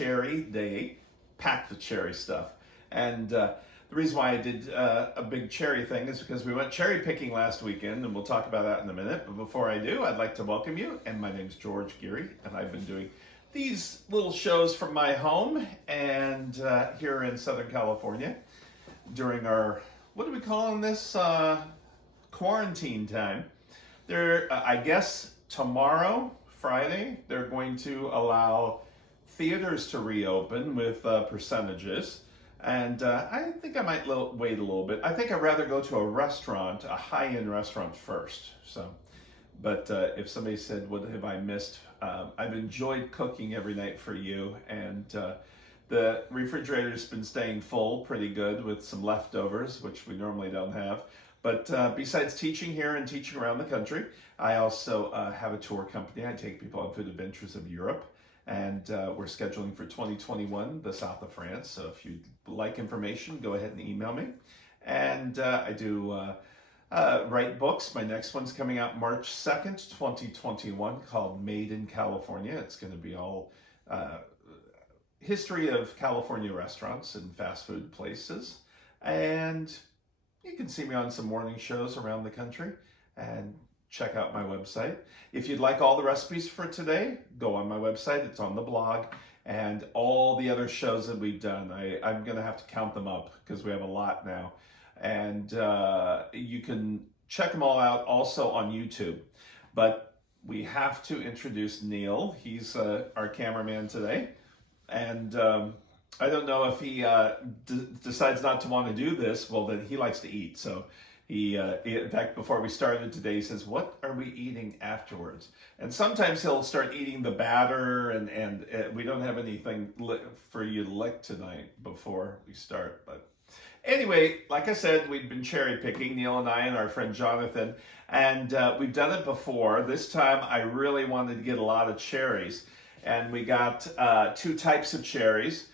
cherry day, packed with cherry stuff. And the reason why I did a big cherry thing is because we went cherry picking last weekend, and we'll talk about that in a minute. But before I do, I'd like to welcome you. And my name's George Geary, and I've been doing these little shows from my home and here in Southern California during our, what are we calling this, quarantine time. I guess tomorrow, Friday, they're going to allow theaters to reopen with percentages. And I think I might wait a little bit. I think I'd rather go to a restaurant, a high-end restaurant first. But if somebody said, what have I missed? I've enjoyed cooking every night for you, and the refrigerator's been staying full pretty good with some leftovers, which we normally don't have. But besides teaching here and teaching around the country, I also have a tour company. I take people on food adventures of Europe, and we're scheduling for 2021, the south of France. So if you'd like information, go ahead and email me. And I do write books. My next one's coming out March 2nd, 2021, called Made in California. It's going to be all history of California restaurants and fast food places. And you can see me on some morning shows around the country and check out my website. If you'd like all the recipes for today, go on my website. It's on the blog. And all the other shows that we've done, I'm going to have to count them up because we have a lot now. And you can check them all out also on YouTube. But we have to introduce Neil. He's our cameraman today. And I don't know if he decides not to want to do this. Well, then he likes to eat. So in fact, before we started today, he says, what are we eating afterwards? And sometimes he'll start eating the batter, and we don't have anything for you to lick tonight before we start. But anyway, like I said, we've been cherry picking, Neil and I and our friend Jonathan, and we've done it before. This time I really wanted to get a lot of cherries, and we got two types of cherries.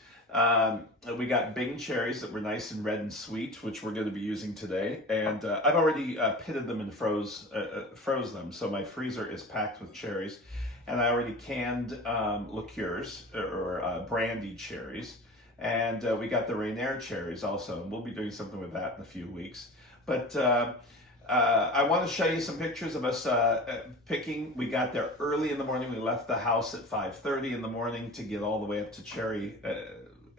We got Bing cherries that were nice and red and sweet, which we're going to be using today. And I've already pitted them and froze them, so my freezer is packed with cherries. And I already canned liqueurs or brandy cherries. And we got the Rainier cherries also, and we'll be doing something with that in a few weeks. But I want to show you some pictures of us picking. We got there early in the morning. We left the house at 5:30 in the morning to get all the way up to Cherry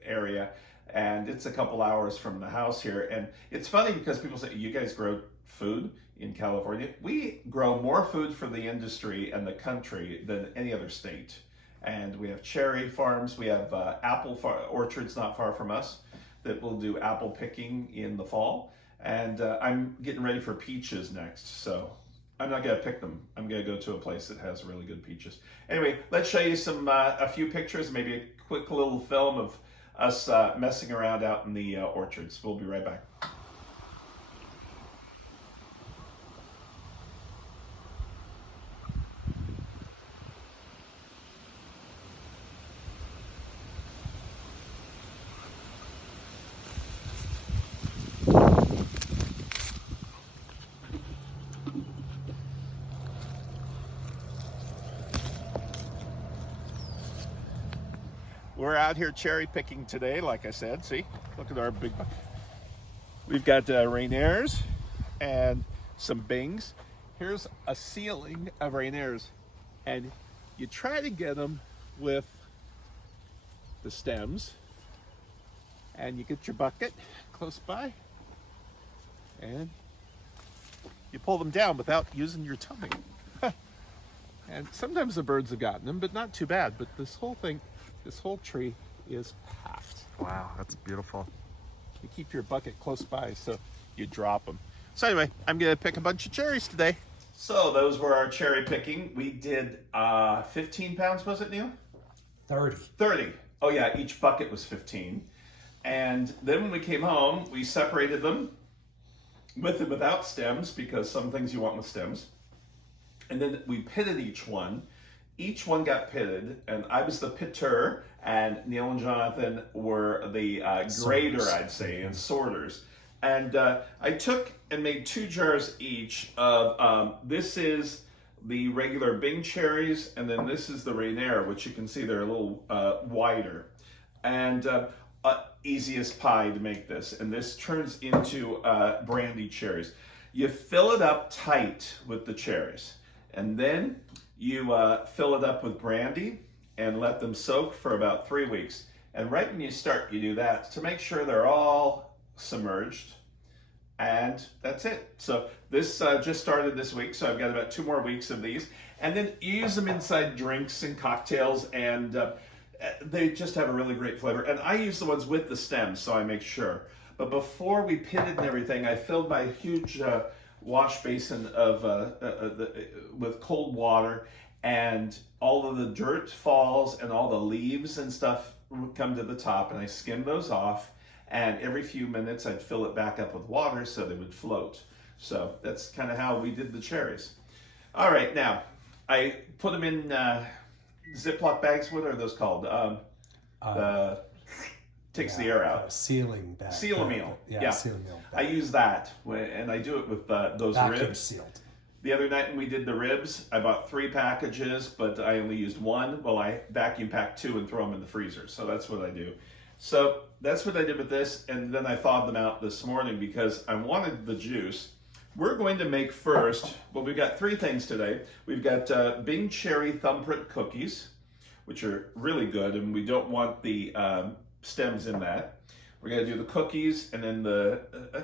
area, and it's a couple hours from the house here. And it's funny because people say, you guys grow food in California? We grow more food for the industry and the country than any other state. And we have cherry farms. We have apple orchards not far from us that will do apple picking in the fall. And I'm getting ready for peaches next, so I'm not gonna pick them. I'm gonna go to a place that has really good peaches. Anyway, let's show you a few pictures, maybe a quick little film of us messing around out in the orchards. We'll be right back. We're out here cherry picking today, like I said. See, look at our big bucket. We've got Rainiers and some Bings. Here's a ceiling of Rainiers, and you try to get them with the stems, and you get your bucket close by, and you pull them down without using your tongue. And sometimes the birds have gotten them, but not too bad. But this whole tree is packed. Wow, that's beautiful. You keep your bucket close by so you drop them. So anyway, I'm gonna pick a bunch of cherries today. So those were our cherry picking. We did 15 pounds, was it, Neil? 30. Oh yeah, each bucket was 15. And then when we came home, we separated them with and without stems, because some things you want with stems. And then we pitted each one. Each one got pitted, and I was the pitter, and Neil and Jonathan were the grader, I'd say, and sorters. And I took and made 2 jars each of, this is the regular Bing cherries, and then this is the Rainier, which you can see they're a little wider. and easiest pie to make this. And this turns into brandy cherries. You fill it up tight with the cherries, and then you fill it up with brandy and let them soak for about 3 weeks. And right when you start, you do that to make sure they're all submerged. And that's it. So this just started this week, so I've got about 2 more weeks of these. And then you use them inside drinks and cocktails, and they just have a really great flavor. And I use the ones with the stems, so I make sure. But before we pitted and everything, I filled my huge wash basin of with cold water, and all of the dirt falls and all the leaves and stuff come to the top, and I skim those off. And every few minutes I'd fill it back up with water so they would float. So that's kind of how we did the cherries. All right, now I put them in Ziploc bags. What are those called? Takes the air out. Sealing bag. Seal-a-meal. Yeah. Seal-a-meal I use that, and I do it with those vacuum ribs. sealed. The other night when we did the ribs, I bought 3 packages, but I only used 1. Well, I vacuum pack 2 and throw them in the freezer. So that's what I do. So that's what I did with this, and then I thawed them out this morning because I wanted the juice. We're going to make first, well, we've got 3 things today. We've got Bing Cherry thumbprint cookies, which are really good, and we don't want the stems in that. We're going to do the cookies, and then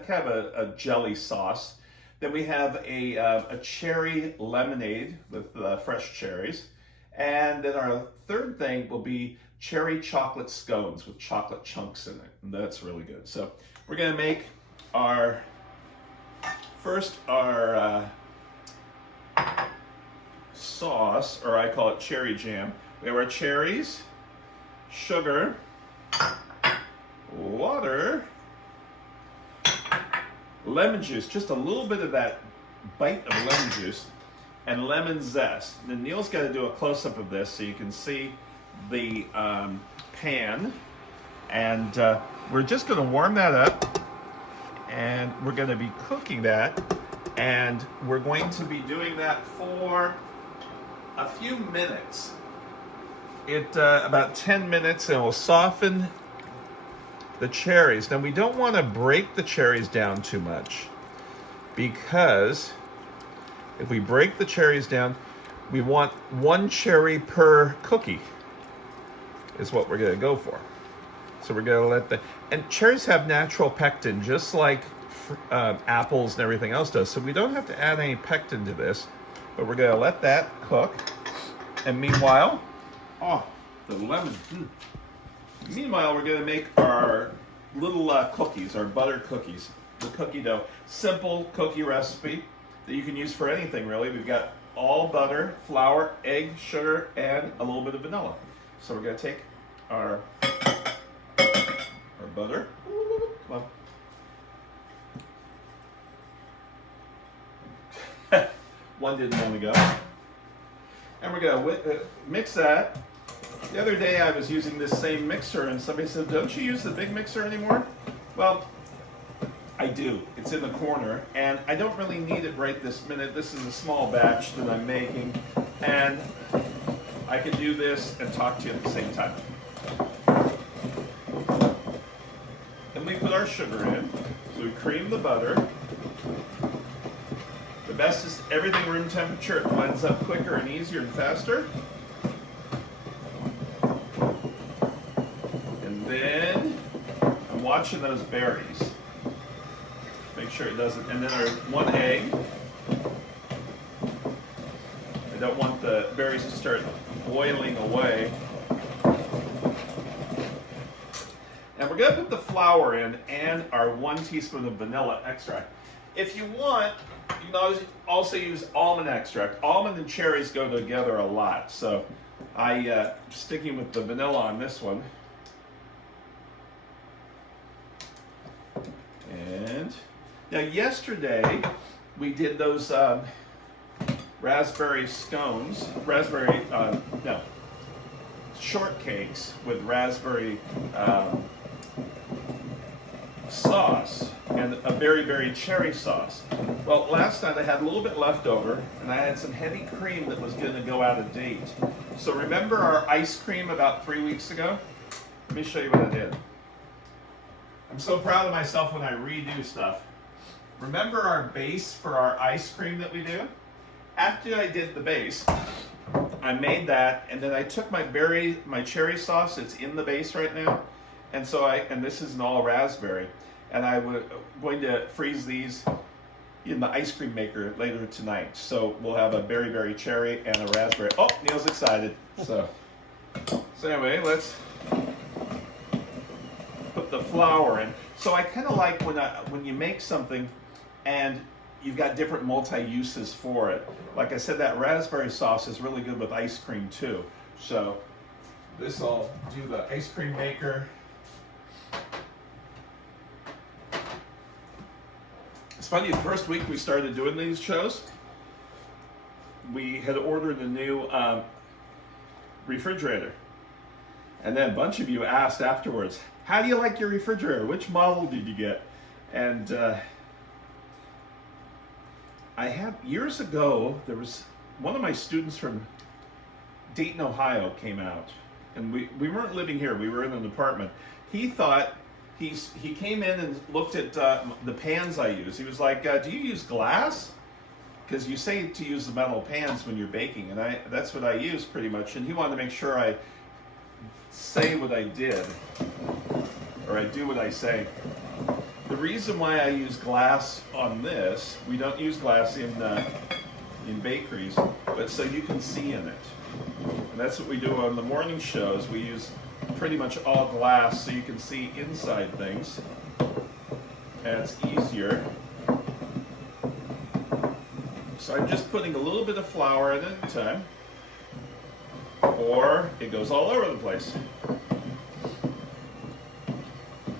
kind of a jelly sauce. Then we have a cherry lemonade with fresh cherries. And then our third thing will be cherry chocolate scones with chocolate chunks in it. And that's really good. So we're going to make our sauce, or I call it cherry jam. We have our cherries, sugar, water, lemon juice, just a little bit of that bite of lemon juice, and lemon zest. And then Neil's got to do a close-up of this so you can see the pan. And we're just going to warm that up, and we're going to be cooking that, and we're going to be doing that for a few minutes. About 10 minutes, and we'll soften the cherries. Now we don't want to break the cherries down too much, because if we break the cherries down, we want 1 cherry per cookie is what we're going to go for. So we're going to and cherries have natural pectin just like apples and everything else does. So we don't have to add any pectin to this, but we're going to let that cook. And meanwhile, the lemon. Meanwhile, we're going to make our little cookies, our butter cookies, the cookie dough. Simple cookie recipe that you can use for anything, really. We've got all butter, flour, egg, sugar, and a little bit of vanilla. So we're going to take our butter. Come on. One didn't want to go. And we're going to mix that. The other day I was using this same mixer, and somebody said, "Don't you use the big mixer anymore?" Well, I do. It's in the corner, and I don't really need it right this minute. This is a small batch that I'm making, and I can do this and talk to you at the same time. Then we put our sugar in. So we cream the butter. The best is everything room temperature. It blends up quicker and easier and faster. And then I'm watching those berries. Make sure it doesn't. And then our 1 egg. I don't want the berries to start boiling away. And we're going to put the flour in and our 1 teaspoon of vanilla extract. If you want, you can also use almond extract. Almond and cherries go together a lot, so I'm sticking with the vanilla on this one. And now yesterday we did those raspberry scones, shortcakes with raspberry sauce and a berry cherry sauce. Well, last night I had a little bit left over, and I had some heavy cream that was going to go out of date. So remember our ice cream about 3 weeks ago? Let me show you what I did. I'm so proud of myself when I redo stuff. Remember our base for our ice cream that we do? After I did the base, I made that, and then I took my cherry sauce that's in the base right now, and this is an all raspberry, and I was going to freeze these in the ice cream maker later tonight. So we'll have a berry cherry and a raspberry. Oh, Neil's excited. So anyway, let's put the flour in. So I kind of like when you make something and you've got different multi-uses for it. Like I said, that raspberry sauce is really good with ice cream too. So this I'll do the ice cream maker. It's funny, the first week we started doing these shows, we had ordered a new refrigerator. And then a bunch of you asked afterwards, how do you like your refrigerator? Which model did you get? And years ago, there was one of my students from Dayton, Ohio came out. And we weren't living here, we were in an apartment. He thought, he came in and looked at the pans I use. He was like, do you use glass? Because you say to use the metal pans when you're baking, and that's what I use pretty much. And he wanted to make sure I say what I did, or I do what I say. The reason why I use glass on this, we don't use glass in bakeries, but so you can see in it. And that's what we do on the morning shows. We use pretty much all glass so you can see inside things, and it's easier. So I'm just putting a little bit of flour in at a time, or it goes all over the place.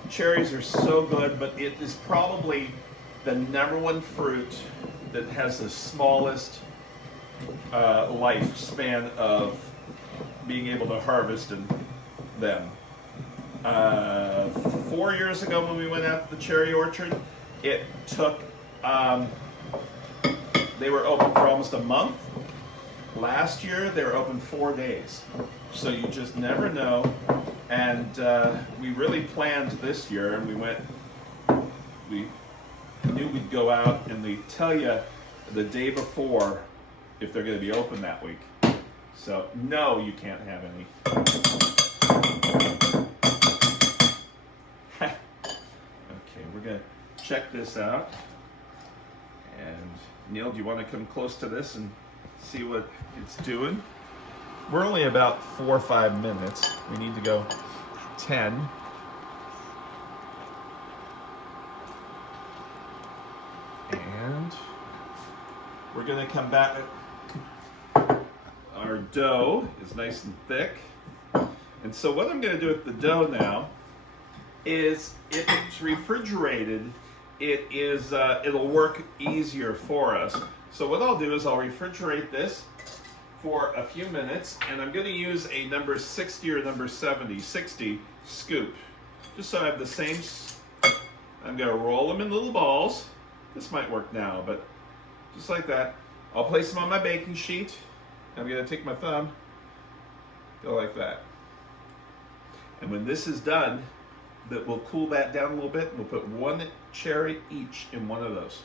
Cherries are so good, but it is probably the #1 fruit that has the smallest lifespan of being able to harvest them. 4 years ago when we went out to the cherry orchard, it took, they were open for almost a month. Last year, they were open 4 days. So you just never know. And we really planned this year, and we knew we'd go out, and they tell you the day before if they're going to be open that week. So no, you can't have any. Okay, we're going to check this out. And Neil, do you want to come close to this and see what it's doing? We're only about 4 or 5 minutes. We need to go 10. And we're going to come back. Our dough is nice and thick. And so what I'm going to do with the dough now is, if it's refrigerated, it'll work easier for us. So what I'll do is I'll refrigerate this for a few minutes, and I'm going to use a number 60 or number 70, 60 scoop, just so I have the same. I'm going to roll them in little balls. This might work now, but just like that. I'll place them on my baking sheet. I'm going to take my thumb, go like that. And when this is done, we'll cool that down a little bit, and we'll put 1 cherry each in one of those.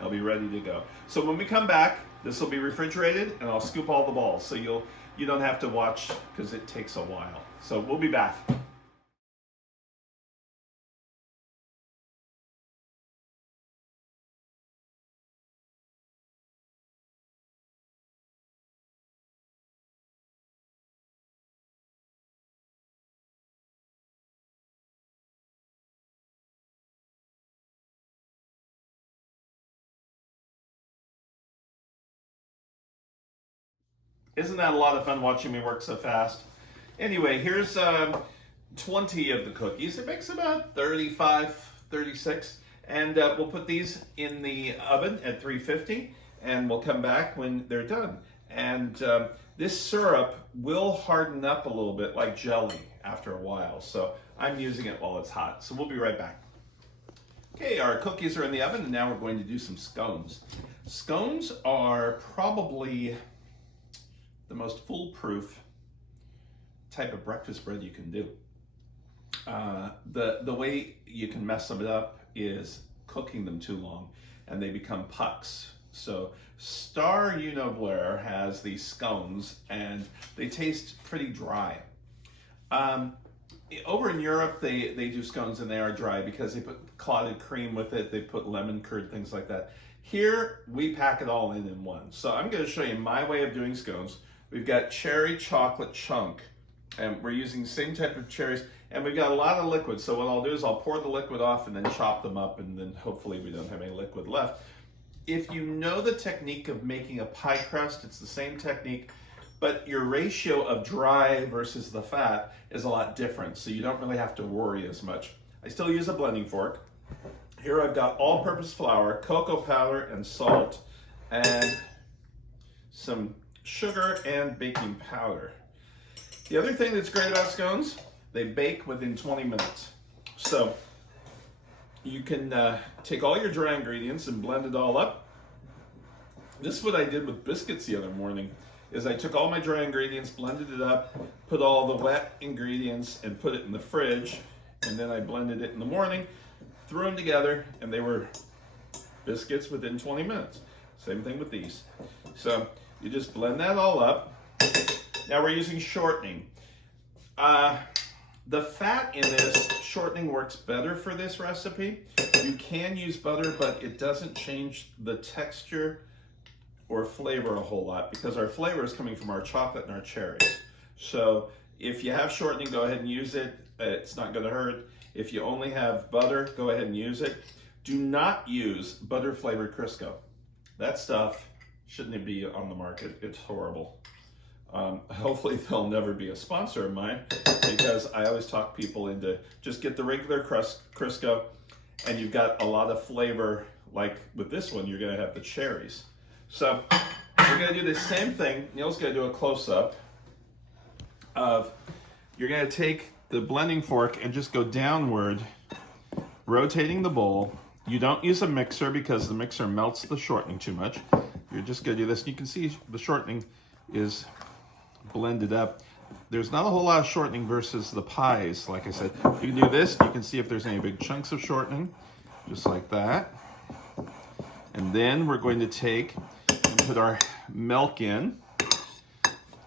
I'll be ready to go. So when we come back, this will be refrigerated, and I'll scoop all the balls, so you don't have to watch, because it takes a while. So we'll be back. Isn't that a lot of fun watching me work so fast? Anyway, here's 20 of the cookies. It makes about 35, 36. And we'll put these in the oven at 350, and we'll come back when they're done. And this syrup will harden up a little bit like jelly after a while. So I'm using it while it's hot. So we'll be right back. Okay, our cookies are in the oven, and now we're going to do some scones. Scones are probably the most foolproof type of breakfast bread you can do. The way you can mess them up is cooking them too long and they become pucks. So Star Blair has these scones and they taste pretty dry. Over in Europe, they do scones and they are dry because they put clotted cream with it, they put lemon curd, things like that. Here, we pack it all in one. So I'm going to show you my way of doing scones. We've got cherry chocolate chunk, and we're using the same type of cherries, and we've got a lot of liquid. So what I'll do is I'll pour the liquid off and then chop them up, and then hopefully we don't have any liquid left. If you know the technique of making a pie crust, it's the same technique, but your ratio of dry versus the fat is a lot different, so you don't really have to worry as much. I still use a blending fork. Here I've got all-purpose flour, cocoa powder, and salt, and some sugar and baking powder. The other thing that's great about scones, they bake within 20 minutes. So you can take all your dry ingredients and blend it all up. This is what I did with biscuits the other morning, is I took all my dry ingredients, blended it up, put all the wet ingredients and put it in the fridge, and then I blended it in the morning, threw them together, and they were biscuits within 20 minutes. Same thing with these. So you just blend that all up. Now we're using shortening. The fat in this shortening works better for this recipe. You can use butter, but it doesn't change the texture or flavor a whole lot because our flavor is coming from our chocolate and our cherries. So if you have shortening, go ahead and use it. It's not going to hurt. If you only have butter, go ahead and use it. Do not use butter flavored Crisco. That stuff shouldn't be on the market. It's horrible. Hopefully they'll never be a sponsor of mine because I always talk people into just get the regular Crisco and you've got a lot of flavor. Like with this one, you're going to have the cherries. So we're going to do the same thing. Neil's going to do a close-up of, you're going to take the blending fork and just go downward, rotating the bowl. You don't use a mixer because the mixer melts the shortening too much. You're just going to do this. You can see the shortening is blended up. There's not a whole lot of shortening versus the pies. Like I said, you can do this. You can see if there's any big chunks of shortening, just like that. And then we're going to take and put our milk in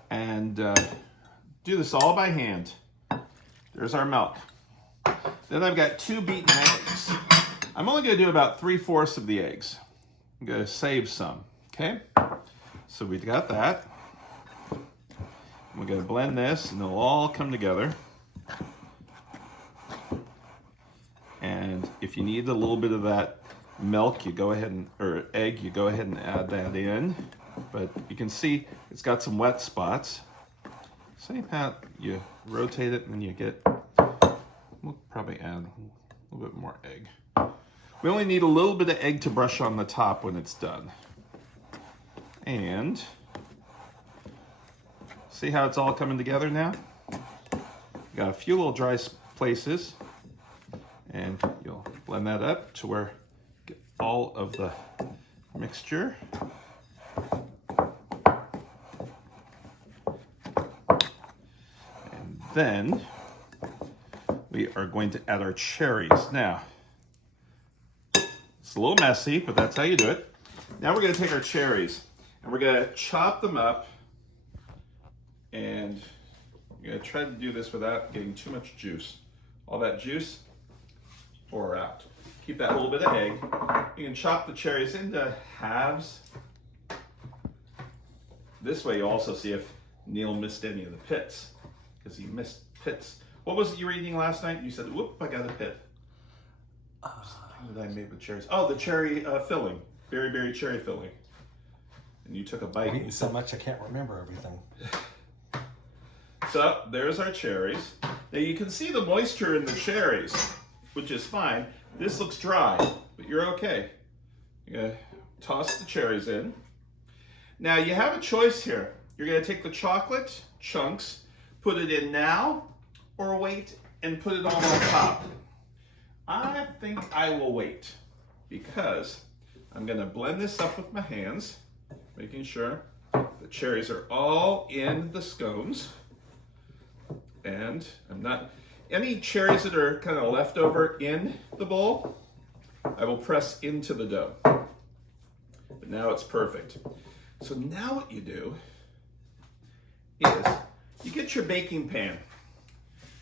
and do this all by hand. There's our milk. Then I've got 2 beaten eggs. I'm only going to do about 3/4 of the eggs. I'm going to save some, okay? So we've got that. We're going to blend this and they'll all come together. And if you need a little bit of that milk, you go ahead and, or egg, you go ahead and add that in. But you can see it's got some wet spots. Same how you rotate it and you get, we'll probably add a little bit more egg. We only need a little bit of egg to brush on the top when it's done. And see how it's all coming together now? Got a few little dry places, and you'll blend that up to where you get all of the mixture. And then we are going to add our cherries. Now, it's a little messy, but that's how you do it. Now we're going to take our cherries and we're going to chop them up, and you're going to try to do this without getting too much juice. All that juice, pour out. Keep that little bit of egg. You can chop the cherries into halves. This way you also see if Neil missed any of the pits, because he missed pits. What was it you were eating last night? You said, whoop, I got a pit. What did I make with cherries? Oh, the cherry filling. Berry cherry filling. And you took a bite. I've eaten so much I can't remember everything. So there's our cherries. Now you can see the moisture in the cherries, which is fine. This looks dry, but you're okay. You're gonna toss the cherries in. Now you have a choice here. You're gonna take the chocolate chunks, put it in now, or wait and put it all on top. I think I will wait because I'm gonna blend this up with my hands, making sure the cherries are all in the scones. And I'm not, any cherries that are kind of left over in the bowl, I will press into the dough. But now it's perfect. So now what you do is you get your baking pan.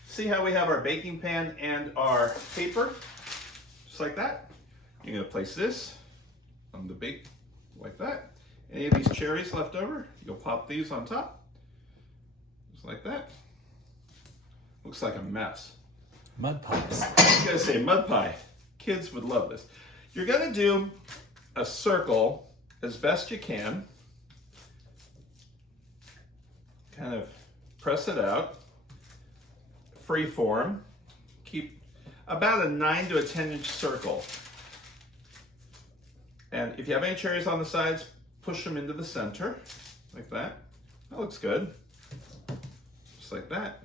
See how we have our baking pan and our paper? Just like that. You're gonna place this on the bake like that. Any of these cherries left over, you'll pop these on top. Just like that. Looks like a mess. Mud pies. I was gonna say mud pie. Kids would love this. You're gonna do a circle as best you can. Kind of press it out. Free form. Keep about a 9 to a 10-inch circle. And if you have any cherries on the sides, push them into the center, like that. That looks good. Just like that.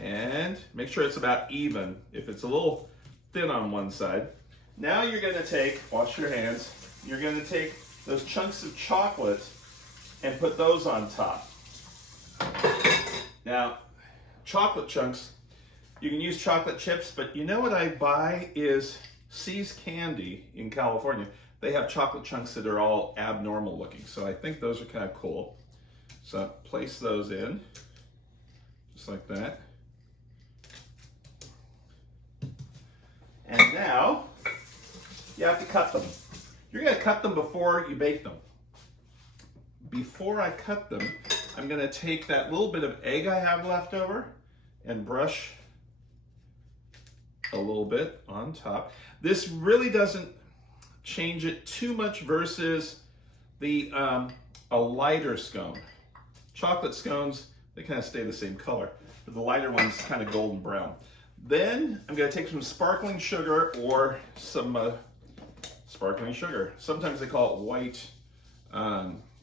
And make sure it's about even. If it's a little thin on one side. Now you're gonna take, wash your hands, you're gonna take those chunks of chocolate and put those on top. Now, chocolate chunks, you can use chocolate chips, but you know what I buy is See's Candy in California. They have chocolate chunks that are all abnormal looking, so I think those are kind of cool. So place those in, just like that. And now, you have to cut them. You're gonna cut them before you bake them. Before I cut them, I'm gonna take that little bit of egg I have left over and brush a little bit on top. This really doesn't change it too much versus the a lighter scone. Chocolate scones, they kind of stay the same color, but the lighter one's kind of golden brown. Then I'm gonna take some sparkling sugar or some sparkling sugar. Sometimes they call it white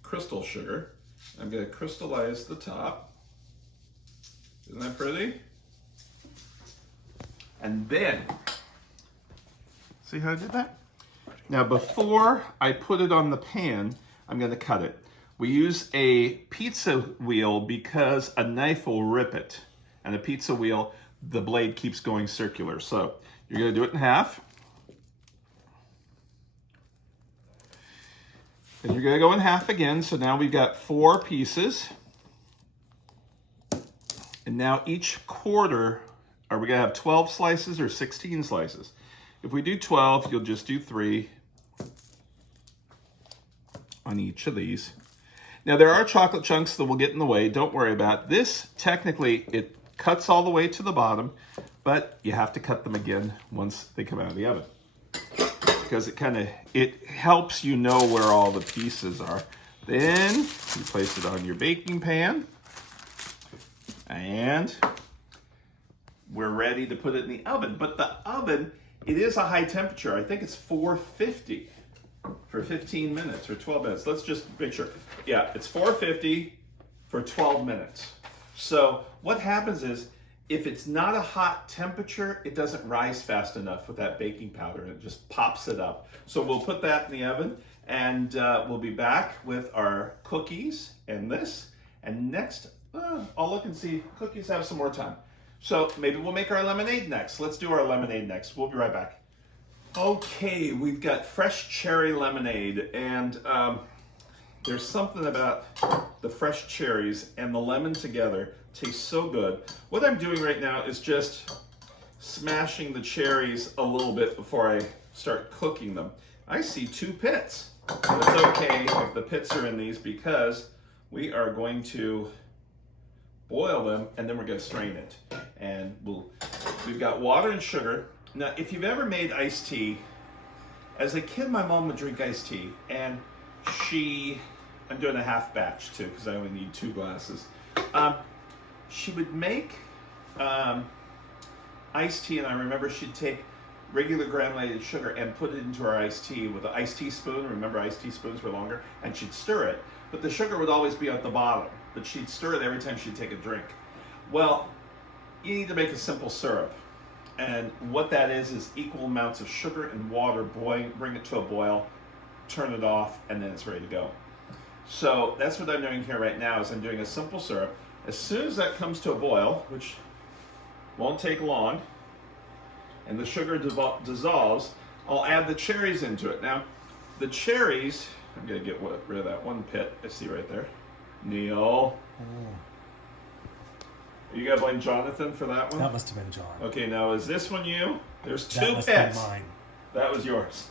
crystal sugar. I'm gonna crystallize the top. Isn't that pretty? And then, see how I did that? Now before I put it on the pan, I'm gonna cut it. We use a pizza wheel because a knife will rip it. And a pizza wheel, the blade keeps going circular. So you're gonna do it in half. And you're gonna go in half again. So now we've got 4 pieces. And now each quarter, are we gonna have 12 slices or 16 slices? If we do 12, you'll just do 3 on each of these. Now there are chocolate chunks that will get in the way, don't worry about this. Technically, it cuts all the way to the bottom, but you have to cut them again once they come out of the oven. Because it helps you know where all the pieces are. Then you place it on your baking pan, and we're ready to put it in the oven. But the oven, it is a high temperature. I think it's 450 for 15 minutes or 12 minutes. Let's just make sure. Yeah, it's 450 for 12 minutes. So what happens is, if it's not a hot temperature, it doesn't rise fast enough with that baking powder, and it just pops it up. So we'll put that in the oven, and we'll be back with our cookies and this. And next, I'll look and see, cookies have some more time. So maybe we'll make our lemonade next. Let's do our lemonade next. We'll be right back. Okay, we've got fresh cherry lemonade, and there's something about the fresh cherries and the lemon together tastes so good. What I'm doing right now is just smashing the cherries a little bit before I start cooking them. I see 2 pits. But it's okay if the pits are in these because we are going to boil them and then we're going to strain it. And we've got water and sugar. Now, if you've ever made iced tea, as a kid, my mom would drink iced tea, and I'm doing a half batch too, because I only need 2 glasses. She would make iced tea, and I remember she'd take regular granulated sugar and put it into our iced tea with an iced tea spoon. Remember, iced tea spoons were longer, and she'd stir it. But the sugar would always be at the bottom, but she'd stir it every time she'd take a drink. Well, you need to make a simple syrup. And what that is equal amounts of sugar and water, bring it to a boil, turn it off, and then it's ready to go. So that's what I'm doing here right now, is I'm doing a simple syrup. As soon as that comes to a boil, which Won't take long. And the sugar dissolves. I'll add the cherries into it. Now, the cherries, I'm going to get rid of that one pit I see right there. Neil. You got to blame Jonathan for that one? That must have been John. Okay, now is this one you? There's two That must be pits. mine. That was yours.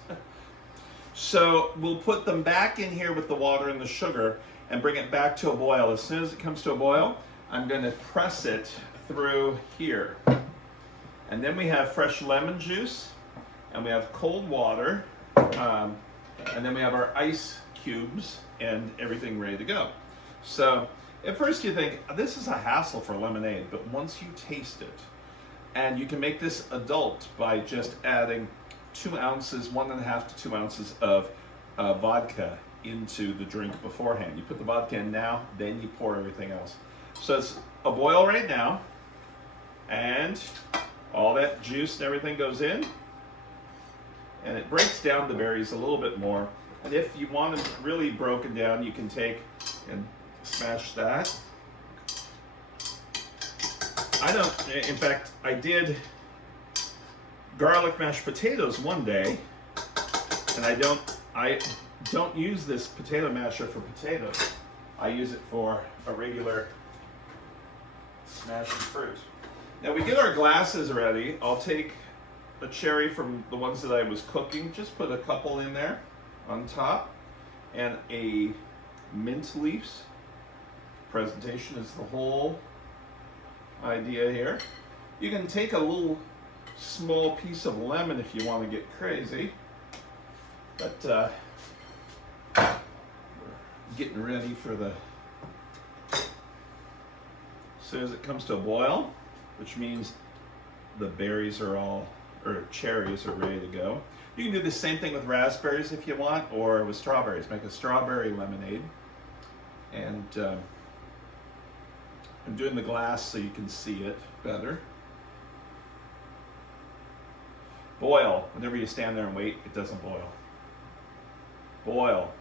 So we'll put them back in here with the water and the sugar and bring it back to a boil. As soon as it comes to a boil, I'm going to press it through here. And then we have fresh lemon juice, and we have cold water, and then we have our ice cubes and everything ready to go. So at first you think, this is a hassle for lemonade, but once you taste it, and you can make this adult by just adding 2 ounces, 1.5 to 2 ounces of vodka into the drink beforehand. You put the vodka in now, then you pour everything else. So it's a boil right now, and all that juice and everything goes in, and it breaks down the berries a little bit more. And if you want it really broken down, you can take and smash that. In fact, I did garlic mashed potatoes one day, and I don't use this potato masher for potatoes. I use it for a regular smashed fruit. Now we get our glasses ready. I'll take a cherry from the ones that I was cooking, just put a couple in there on top, and a mint leaves. Presentation is the whole idea here. You can take a little small piece of lemon if you want to get crazy, but we're getting ready for as soon as it comes to a boil, which means the berries are cherries are ready to go. You can do the same thing with raspberries if you want, or with strawberries. Make a strawberry lemonade. And I'm doing the glass so you can see it better. Boil. Whenever you stand there and wait, it doesn't boil. Boil.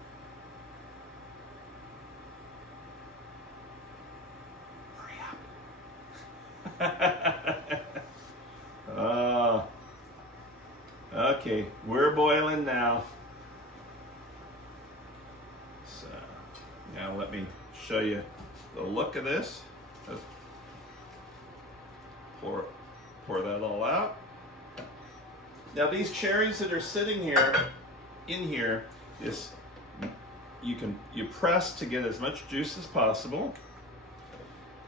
Okay, we're boiling now. So now let me show you the look of this. Let's pour that all out. Now these cherries that are sitting here, in here, you press to get as much juice as possible,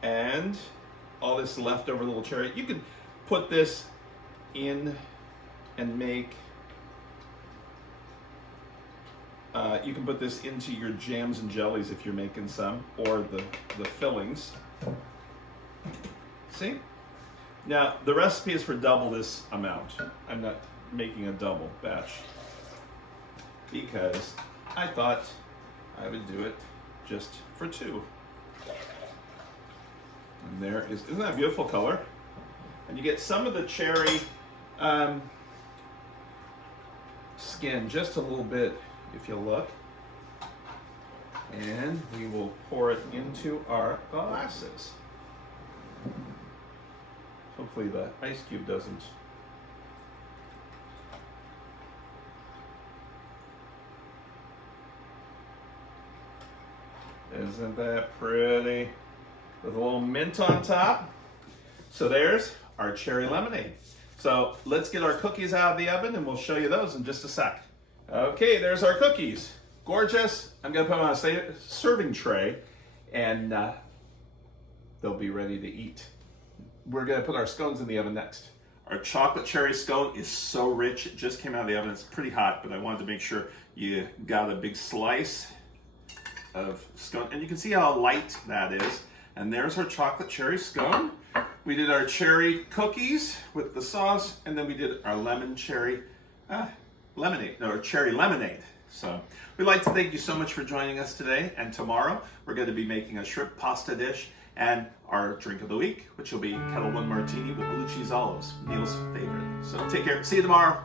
and all this leftover little cherry. You can put this in and make. You can put this into your jams and jellies if you're making some, or the fillings. See? Now the recipe is for double this amount. I'm not making a double batch because I thought I would do it just for 2. And there isn't that a beautiful color? And you get some of the cherry skin, just a little bit if you look. And we will pour it into our glasses. Hopefully the ice cube doesn't. Isn't that pretty? With a little mint on top. So there's our cherry lemonade. So let's get our cookies out of the oven and we'll show you those in just a sec. Okay, there's our cookies. Gorgeous. I'm gonna put them on a serving tray and they'll be ready to eat. We're gonna put our scones in the oven next. Our chocolate cherry scone is so rich. It just came out of the oven. It's pretty hot, but I wanted to make sure you got a big slice of scone. And you can see how light that is. And there's our chocolate cherry scone. We did our cherry cookies with the sauce, and then we did our lemon cherry lemonade, or cherry lemonade. So we'd like to thank you so much for joining us today. And tomorrow we're going to be making a shrimp pasta dish and our drink of the week, which will be Kettle One Martini with blue cheese olives, Neil's favorite. So take care. See you tomorrow.